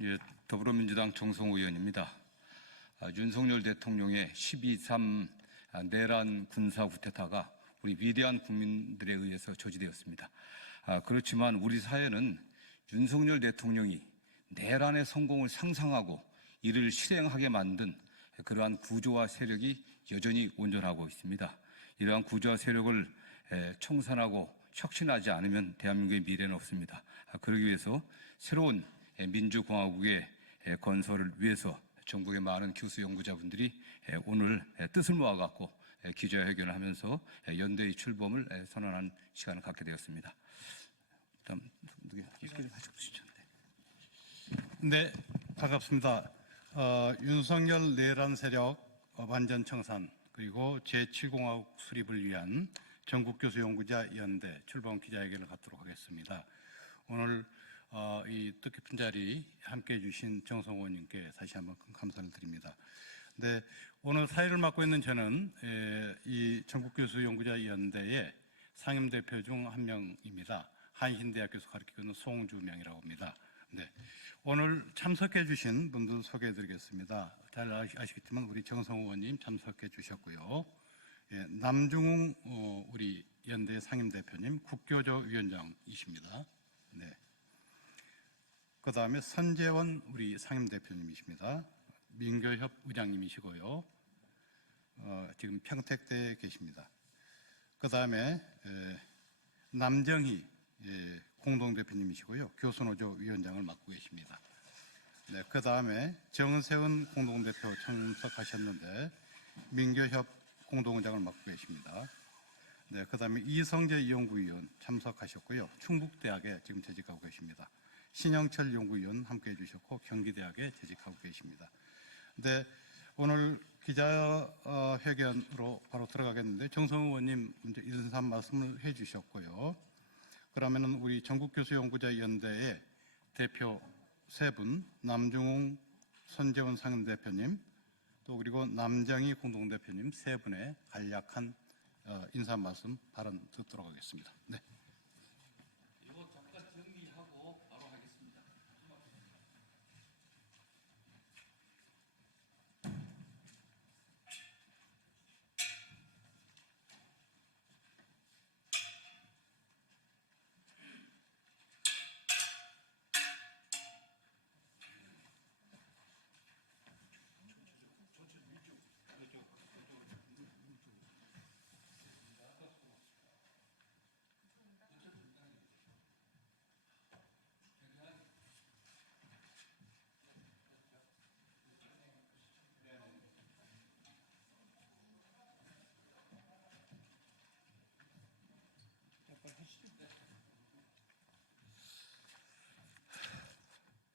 예, 더불어민주당 정성호 의원입니다. 윤석열 대통령의 12.3 내란 군사 쿠데타가 우리 위대한 국민들에 의해서 저지되었습니다. 그렇지만 우리 사회는 윤석열 대통령이 내란의 성공을 상상하고 이를 실행하게 만든 그러한 구조와 세력이 여전히 온전하고 있습니다. 이러한 구조와 세력을 청산하고 혁신하지 않으면 대한민국의 미래는 없습니다. 그러기 위해서 새로운 민주공화국의 건설을 위해서 전국의 많은 교수 연구자분들이 오늘 뜻을 모아갖고 기자회견을 하면서 연대의 출범을 선언한 시간을 갖게 되었습니다. 다음 누구 얘기를 하셔보시죠. 네, 반갑습니다. 윤석열 내란 세력 완전 청산 그리고 제7공화국 수립을 위한 전국교수연구자 연대 출범 기자회견을 갖도록 하겠습니다. 오늘 이 뜻깊은 자리 함께해 주신 정성호 의원님께 다시 한번 큰 감사를 드립니다. 네, 오늘 사회를 맡고 있는 저는 이 전국교수연구자 연대의 상임대표 중 한 명입니다. 한신대학교에서 가르치고 있는 송주명이라고 합니다. 네, 오늘 참석해 주신 분들 소개해 드리겠습니다. 잘 아시겠지만 우리 정성호 의원님 참석해 주셨고요. 예, 남중웅 우리 연대 상임대표님 국교조 위원장이십니다. 네. 그 다음에 선재원 우리 상임대표님이십니다. 민교협 의장님이시고요. 지금 평택대에 계십니다. 그 다음에 남정희 공동대표님이시고요. 교수노조 위원장을 맡고 계십니다. 네, 그 다음에 정세훈 공동대표 참석하셨는데 민교협 공동의장을 맡고 계십니다. 네, 그 다음에 이성재 연구위원 참석하셨고요. 충북대학에 지금 재직하고 계십니다. 신영철 연구위원 함께해 주셨고 경기대학에 재직하고 계십니다. 네, 오늘 기자회견으로 바로 들어가겠는데 정성호 의원님 먼저 인사 말씀을 해 주셨고요. 그러면은 우리 전국교수연구자연대의 대표 세 분, 남중웅, 선재원 상임대표님, 또 그리고 남정희 공동대표님 세 분의 간략한 인사 말씀 발언 듣도록 하겠습니다. 네. 이거 잠깐 정리하고 바로 하겠습니다.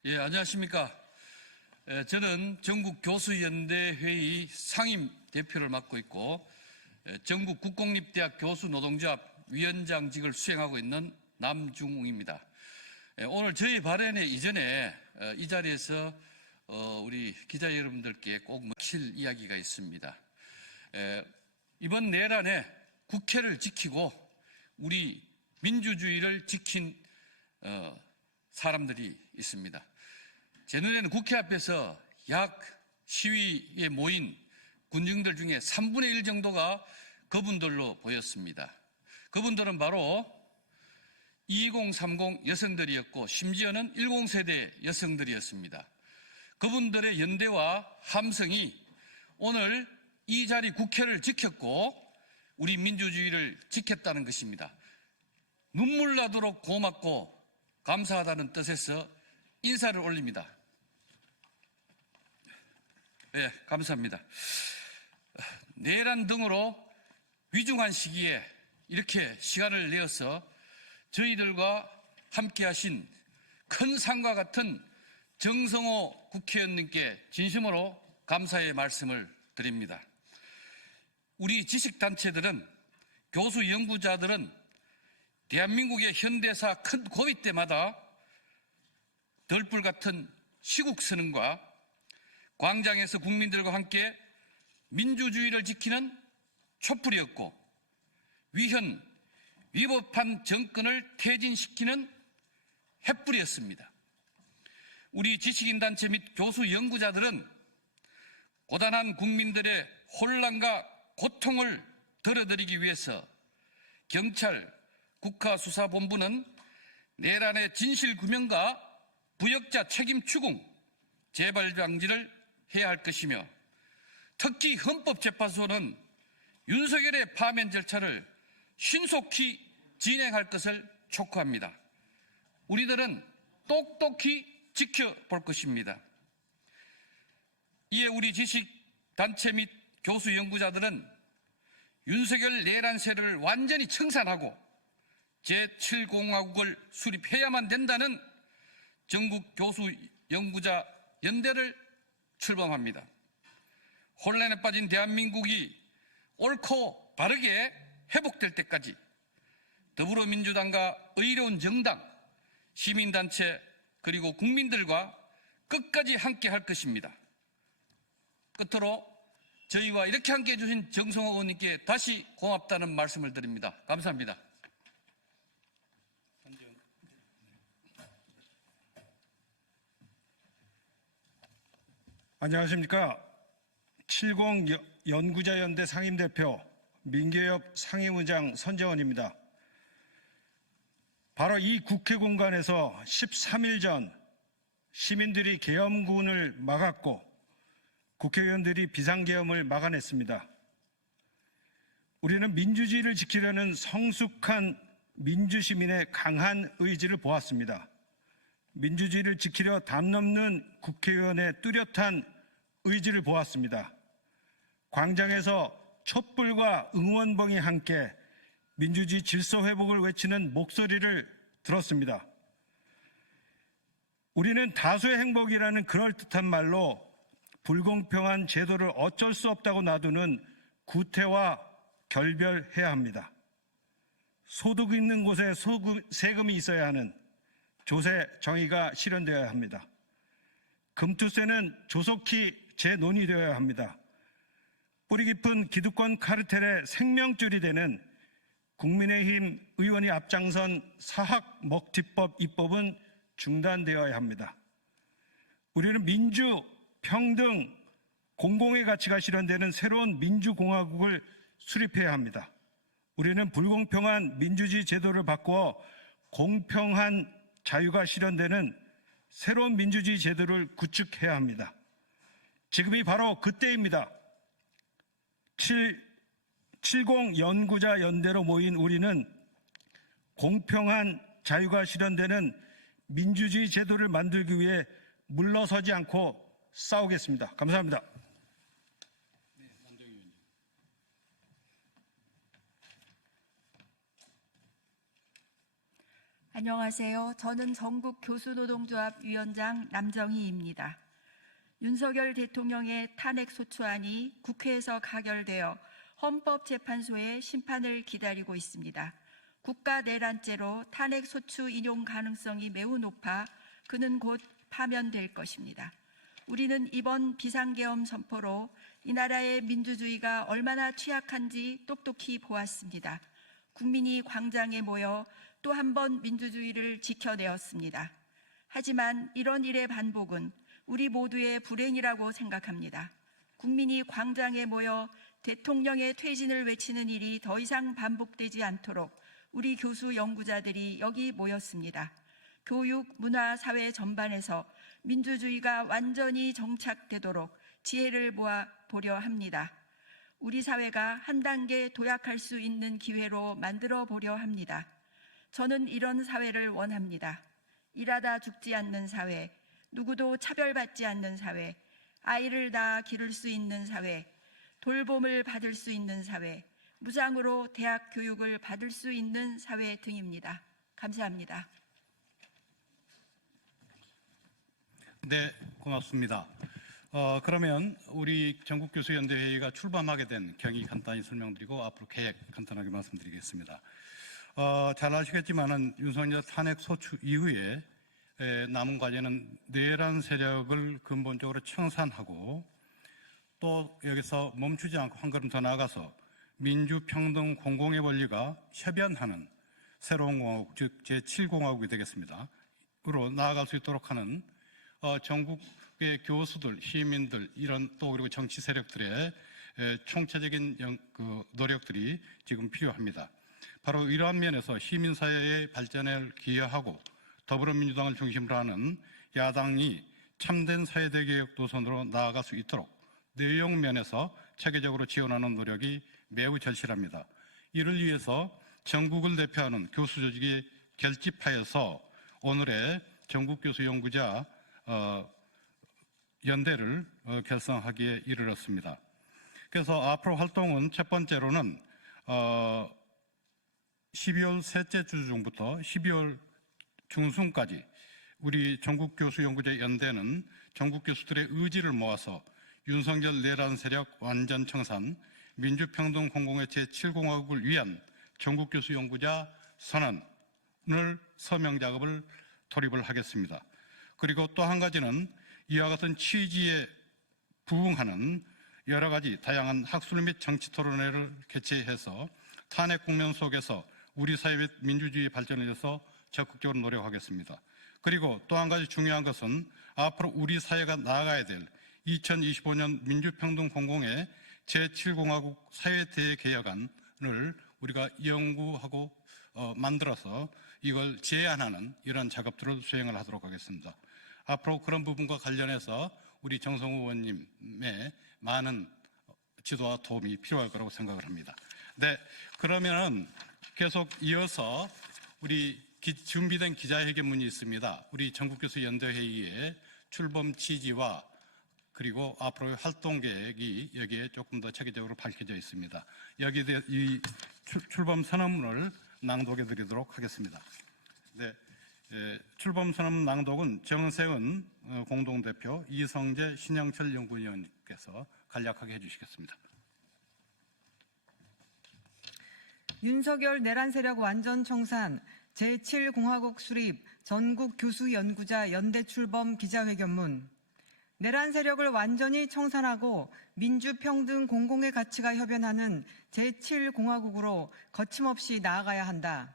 예, 안녕하십니까. 저는 전국교수연대회의 상임 대표를 맡고 있고 전국 국공립대학 교수노동조합 위원장직을 수행하고 있는 남중웅입니다. 오늘 저희 발언의 이전에 이 자리에서 우리 기자 여러분들께 꼭 묻힐 이야기가 있습니다. 이번 내란에 국회를 지키고 우리 민주주의를 지킨 사람들이 있습니다. 제 눈에는 국회 앞에서 약 시위에 모인 군중들 중에 3분의 1 정도가 그분들로 보였습니다. 그분들은 바로 2030 여성들이었고 심지어는 10세대 여성들이었습니다. 그분들의 연대와 함성이 오늘 이 자리 국회를 지켰고 우리 민주주의를 지켰다는 것입니다. 눈물 나도록 고맙고 감사하다는 뜻에서 인사를 올립니다. 네, 감사합니다. 내란 등으로 위중한 시기에 이렇게 시간을 내어서 저희들과 함께 하신 큰 상과 같은 정성호 국회의원님께 진심으로 감사의 말씀을 드립니다. 우리 지식단체들은, 교수 연구자들은 대한민국의 현대사 큰 고비 때마다 덜불 같은 시국선언과 광장에서 국민들과 함께 민주주의를 지키는 촛불이었고 위헌, 위법한 정권을 퇴진시키는 횃불이었습니다. 우리 지식인단체 및 교수 연구자들은 고단한 국민들의 혼란과 고통을 덜어드리기 위해서 경찰, 국가수사본부는 내란의 진실규명과 부역자 책임 추궁, 재발 방지를 해야 할 것이며 특히 헌법재판소는 윤석열의 파면 절차를 신속히 진행할 것을 촉구합니다. 우리들은 똑똑히 지켜볼 것입니다. 이에 우리 지식단체 및 교수 연구자들은 윤석열 내란 세력을 완전히 청산하고 제7공화국을 수립해야만 된다는 전국 교수 연구자 연대를 출범합니다. 혼란에 빠진 대한민국이 옳고 바르게 회복될 때까지 더불어민주당과 의로운 정당, 시민단체 그리고 국민들과 끝까지 함께 할 것입니다. 끝으로 저희와 이렇게 함께 해주신 정성호 의원님께 다시 고맙다는 말씀을 드립니다. 감사합니다. 안녕하십니까. 70 연구자연대 상임대표 민교협 상임의장 선정원입니다. 바로 이 국회 공간에서 13일 전 시민들이 계엄군을 막았고 국회의원들이 비상계엄을 막아냈습니다. 우리는 민주주의를 지키려는 성숙한 민주시민의 강한 의지를 보았습니다. 민주주의를 지키려 담 넘는 국회의원의 뚜렷한 의지를 보았습니다. 광장에서 촛불과 응원봉이 함께 민주주의 질서 회복을 외치는 목소리를 들었습니다. 우리는 다수의 행복이라는 그럴듯한 말로 불공평한 제도를 어쩔 수 없다고 놔두는 구태와 결별해야 합니다. 소득 있는 곳에 세금이 있어야 하는 조세 정의가 실현되어야 합니다. 금투세는 조속히 재논의되어야 합니다. 뿌리 깊은 기득권 카르텔의 생명줄이 되는 국민의힘 의원이 앞장선 사학 먹튀법 입법은 중단되어야 합니다. 우리는 민주, 평등, 공공의 가치가 실현되는 새로운 민주공화국을 수립해야 합니다. 우리는 불공평한 민주주의 제도를 바꾸어 공평한 자유가 실현되는 새로운 민주주의 제도를 구축해야 합니다. 지금이 바로 그때입니다. 70 연구자 연대로 모인 우리는 공평한 자유가 실현되는 민주주의 제도를 만들기 위해 물러서지 않고 싸우겠습니다. 감사합니다. 안녕하세요. 저는 전국 교수노동조합 위원장 남정희입니다. 윤석열 대통령의 탄핵소추안이 국회에서 가결되어 헌법재판소의 심판을 기다리고 있습니다. 국가내란죄로 탄핵소추 인용 가능성이 매우 높아 그는 곧 파면될 것입니다. 우리는 이번 비상계엄 선포로 이 나라의 민주주의가 얼마나 취약한지 똑똑히 보았습니다. 국민이 광장에 모여 또 한 번 민주주의를 지켜내었습니다. 하지만 이런 일의 반복은 우리 모두의 불행이라고 생각합니다. 국민이 광장에 모여 대통령의 퇴진을 외치는 일이 더 이상 반복되지 않도록 우리 교수 연구자들이 여기 모였습니다. 교육, 문화, 사회 전반에서 민주주의가 완전히 정착되도록 지혜를 모아 보려 합니다. 우리 사회가 한 단계 도약할 수 있는 기회로 만들어 보려 합니다. 저는 이런 사회를 원합니다. 일하다 죽지 않는 사회, 누구도 차별받지 않는 사회, 아이를 낳아 기를 수 있는 사회, 돌봄을 받을 수 있는 사회, 무상으로 대학 교육을 받을 수 있는 사회 등입니다. 감사합니다. 네, 고맙습니다. 그러면 우리 전국교수연대회의가 출범하게 된 경위 간단히 설명드리고 앞으로 계획 간단하게 말씀드리겠습니다. 잘 아시겠지만은 윤석열 탄핵 소추 이후에 남은 과제는 내란 세력을 근본적으로 청산하고 또 여기서 멈추지 않고 한 걸음 더 나아가서 민주, 평등, 공공의 원리가 협연하는 새로운 공화국, 즉 제7공화국이 되겠습니다. 으로 나아갈 수 있도록 하는 전국의 교수들, 시민들 이런 또 그리고 정치 세력들의 총체적인 노력들이 지금 필요합니다. 바로 이러한 면에서 시민사회의 발전에 기여하고 더불어민주당을 중심으로 하는 야당이 참된 사회대개혁 노선으로 나아갈 수 있도록 내용 면에서 체계적으로 지원하는 노력이 매우 절실합니다. 이를 위해서 전국을 대표하는 교수조직이 결집하여서 오늘의 전국교수연구자 연대를 결성하기에 이르렀습니다. 그래서 앞으로 활동은 첫 번째로는 12월 셋째 주 중부터 12월 중순까지 우리 전국교수연구자 연대는 전국 교수들의 의지를 모아서 윤석열 내란 세력 완전 청산, 민주평등 공공의 제7공화국을 위한 전국교수연구자 선언을 서명 작업을 돌입을 하겠습니다. 그리고 또 한 가지는 이와 같은 취지에 부응하는 여러 가지 다양한 학술 및 정치 토론회를 개최해서 탄핵 국면 속에서 우리 사회 및 민주주의 발전을 위해서 적극적으로 노력하겠습니다. 그리고 또 한 가지 중요한 것은 앞으로 우리 사회가 나아가야 될 2025년 민주평등공공의 제7공화국 사회대개혁안을 우리가 연구하고 만들어서 이걸 제안하는 이런 작업들을 수행을 하도록 하겠습니다. 앞으로 그런 부분과 관련해서 우리 정성호 의원님의 많은 지도와 도움이 필요할 거라고 생각을 합니다. 네, 그러면은 계속 이어서 우리 준비된 기자회견문이 있습니다. 우리 전국교수연대회의의 출범 취지와 그리고 앞으로의 활동 계획이 여기에 조금 더 체계적으로 밝혀져 있습니다. 여기에 대해 이 출범 선언문을 낭독해 드리도록 하겠습니다. 네, 출범 선언문 낭독은 정세은 공동대표, 이성재, 신영철 연구위원님께서 간략하게 해주시겠습니다. 윤석열 내란 세력 완전 청산, 제7공화국 수립, 전국 교수연구자 연대 출범 기자회견문. 내란 세력을 완전히 청산하고 민주평등 공공의 가치가 협연하는 제7공화국으로 거침없이 나아가야 한다.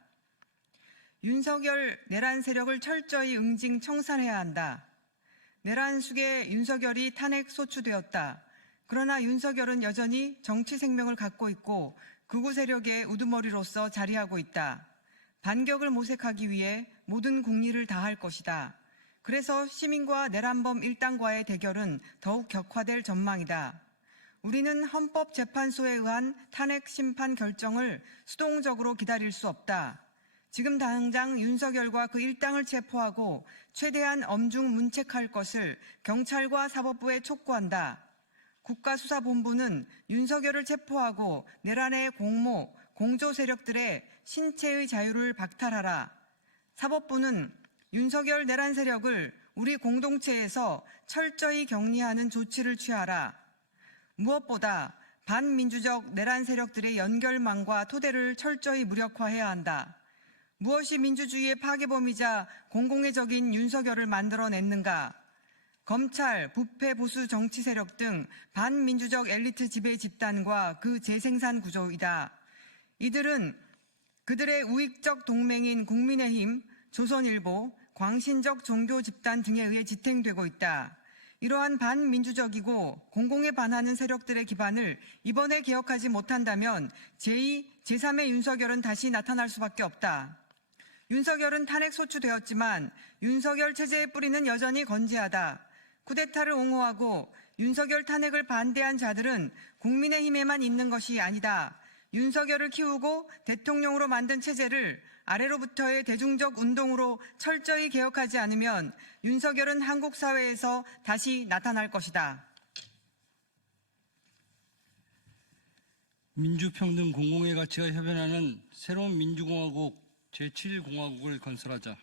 윤석열 내란 세력을 철저히 응징 청산해야 한다. 내란 숙의 윤석열이 탄핵 소추되었다. 그러나 윤석열은 여전히 정치 생명을 갖고 있고 극우 세력의 우두머리로서 자리하고 있다. 반격을 모색하기 위해 모든 국리를 다할 것이다. 그래서 시민과 내란범 일당과의 대결은 더욱 격화될 전망이다. 우리는 헌법재판소에 의한 탄핵 심판 결정을 수동적으로 기다릴 수 없다. 지금 당장 윤석열과 그 일당을 체포하고 최대한 엄중 문책할 것을 경찰과 사법부에 촉구한다. 국가수사본부는 윤석열을 체포하고 내란의 공모, 공조 세력들의 신체의 자유를 박탈하라. 사법부는 윤석열 내란 세력을 우리 공동체에서 철저히 격리하는 조치를 취하라. 무엇보다 반민주적 내란 세력들의 연결망과 토대를 철저히 무력화해야 한다. 무엇이 민주주의의 파괴범이자 공공의 적인 윤석열을 만들어냈는가? 검찰, 부패 보수 정치 세력 등 반민주적 엘리트 지배 집단과 그 재생산 구조이다. 이들은 그들의 우익적 동맹인 국민의힘, 조선일보, 광신적 종교 집단 등에 의해 지탱되고 있다. 이러한 반민주적이고 공공에 반하는 세력들의 기반을 이번에 개혁하지 못한다면 제2, 제3의 윤석열은 다시 나타날 수밖에 없다. 윤석열은 탄핵 소추되었지만 윤석열 체제의 뿌리는 여전히 건재하다. 쿠데타를 옹호하고 윤석열 탄핵을 반대한 자들은 국민의힘에만 있는 것이 아니다. 윤석열을 키우고 대통령으로 만든 체제를 아래로부터의 대중적 운동으로 철저히 개혁하지 않으면 윤석열은 한국 사회에서 다시 나타날 것이다. 민주평등 공공의 가치가 협연하는 새로운 민주공화국 제7공화국을 건설하자.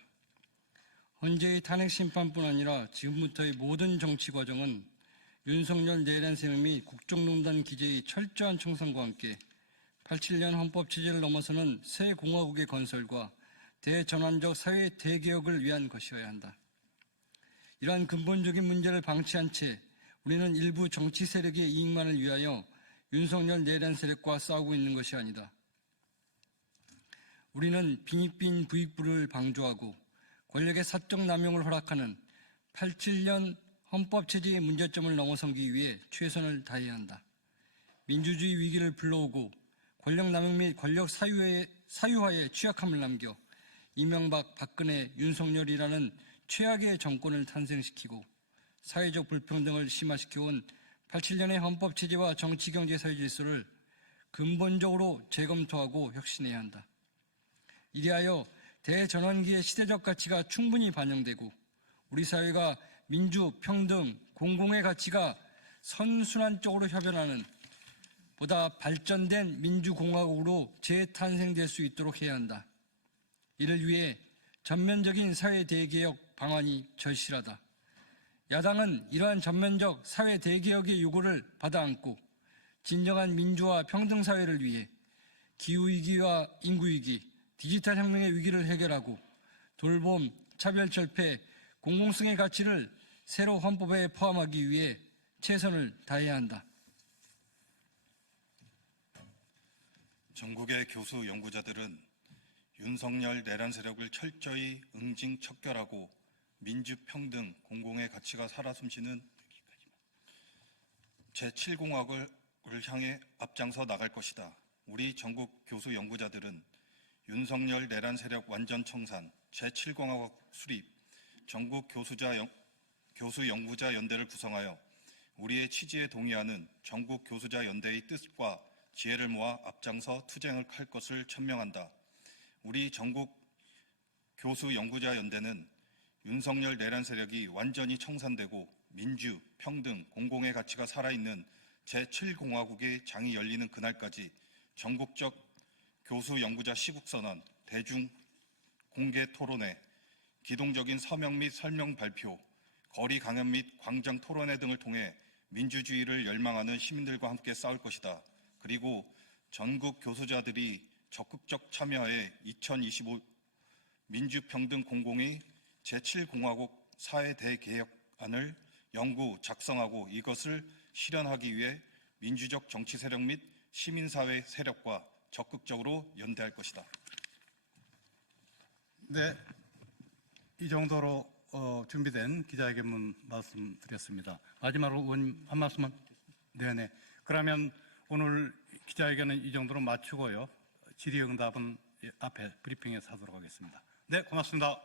헌재의 탄핵 심판뿐 아니라 지금부터의 모든 정치 과정은 윤석열 내란 세력 및 국정농단 기재의 철저한 청산과 함께 87년 헌법 체제를 넘어서는 새 공화국의 건설과 대전환적 사회 대개혁을 위한 것이어야 한다. 이러한 근본적인 문제를 방치한 채 우리는 일부 정치 세력의 이익만을 위하여 윤석열 내란 세력과 싸우고 있는 것이 아니다. 우리는 빈익빈 부익부를 방조하고 권력의 사적 남용을 허락하는 87년 헌법 체제의 문제점을 넘어서기 위해 최선을 다해야 한다. 민주주의 위기를 불러오고 권력 남용 및 권력 사유화에 취약함을 남겨 이명박, 박근혜, 윤석열이라는 최악의 정권을 탄생시키고 사회적 불평등을 심화시켜온 87년의 헌법 체제와 정치, 경제, 사회 질서를 근본적으로 재검토하고 혁신해야 한다. 이리하여 대전환기의 시대적 가치가 충분히 반영되고 우리 사회가 민주, 평등, 공공의 가치가 선순환적으로 협연하는 보다 발전된 민주공화국으로 재탄생될 수 있도록 해야 한다. 이를 위해 전면적인 사회 대개혁 방안이 절실하다. 야당은 이러한 전면적 사회 대개혁의 요구를 받아안고 진정한 민주화 평등 사회를 위해 기후위기와 인구위기, 디지털 혁명의 위기를 해결하고 돌봄, 차별철폐, 공공성의 가치를 새로 헌법에 포함하기 위해 최선을 다해야 한다. 전국의 교수 연구자들은 윤석열 내란 세력을 철저히 응징척결하고 민주평등, 공공의 가치가 살아 숨쉬는 제7공화국을 향해 앞장서 나갈 것이다. 우리 전국 교수 연구자들은 윤석열 내란 세력 완전 청산, 제7공화국 수립, 전국 교수 연구자 연대를 구성하여 우리의 취지에 동의하는 전국 교수자 연대의 뜻과 지혜를 모아 앞장서 투쟁을 할 것을 천명한다. 우리 전국 교수 연구자 연대는 윤석열 내란 세력이 완전히 청산되고 민주, 평등, 공공의 가치가 살아있는 제7공화국의 장이 열리는 그날까지 전국적 교수 연구자 시국선언, 대중 공개 토론회, 기동적인 서명 및 설명 발표, 거리 강연 및 광장 토론회 등을 통해 민주주의를 열망하는 시민들과 함께 싸울 것이다. 그리고 전국 교수자들이 적극적 참여하여 2025 민주평등 공공의 제7공화국 사회 대개혁안을 연구, 작성하고 이것을 실현하기 위해 민주적 정치 세력 및 시민사회 세력과 적극적으로 연대할 것이다. 네, 이 정도로 준비된 기자회견문 말씀드렸습니다. 마지막으로 의원님 한 말씀만. 네네. 그러면 오늘 기자회견은 이 정도로 마치고요. 질의응답은 앞에 브리핑에서 하도록 하겠습니다. 네, 고맙습니다.